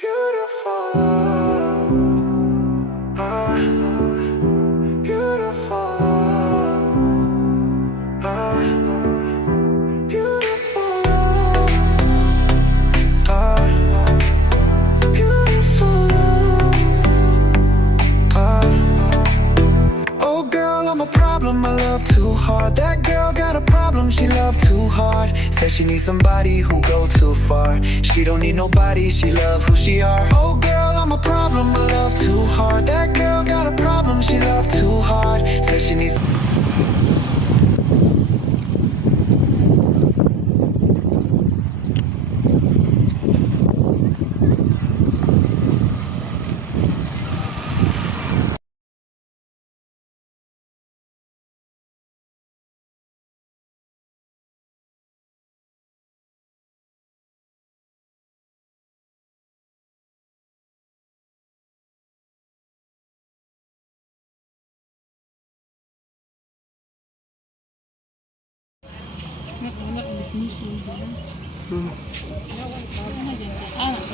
Beautiful love, beautiful love, beautiful love, beautiful love. Oh girl, I'm a problem, I love too hard. That girl got a problem, she love too hard. Says she needs somebody who go too far. She don't need nobody, she love who she are. Oh girl, I'm a problem, I love too hard. That girl got a problem, she love too hard. Says she needs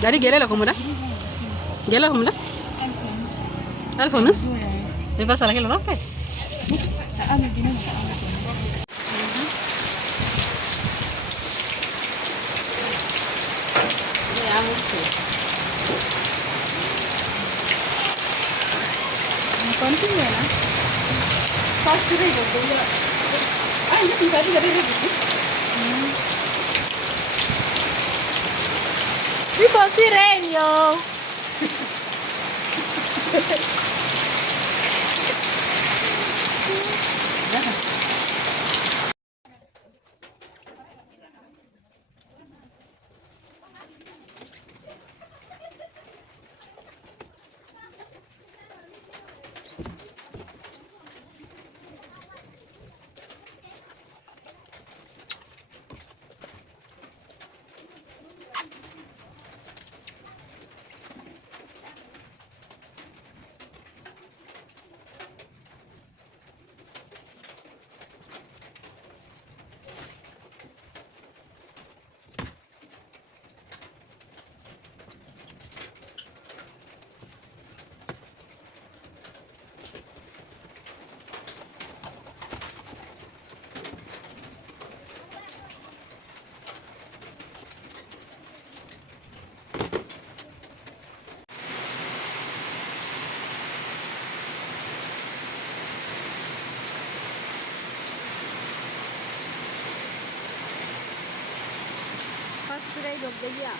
Dari गेलेला कोंबडा गेला कोंबडा Alfonus me pasa la que lo rompe continue na fast रे go ya ah ये सीधा सीधा रे Vi posso ir, Renio? First ride of the year.